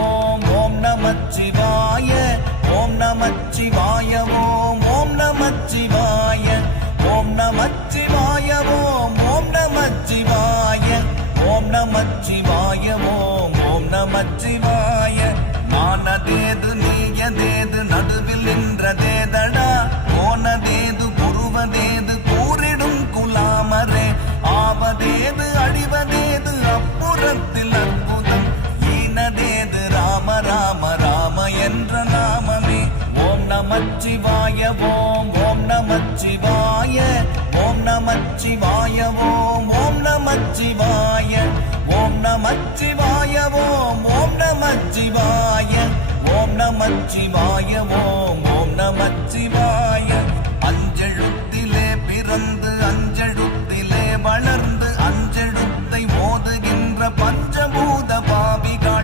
ஓம் ஓம் நமச்சிவாய ஓம் நமச்சிவாய ஓம் ஓம் நமச்சிவாய ஓம் நமச்சிவாய ஓம் ஓம் நமச்சிவாய ஓம் நமச்சிவாய ஓம் ஓம் நமச்சிவாய நானதேது நீயதேது நடுவில் நின்றதேதடா போனதேது புருவதேது கூறிடும் குலாமரே ஆவதேது அடிவதேது அப்புறத்தில் அற்புதம் ஈனதேது ராம ராம ராம என்ற நாமமே ஓம் நமச்சிவாய ஓம் ஓம் நமச்சிவாய ஓம் நமச்சிவாய ஓம் ஓம் நமச்சிவாய ஓம் நமச்சிவாய ஓம் ஓம் நமச்சிவாய ஓம் நமச்சிவாய ஓம் ஓம் நமச்சிவாய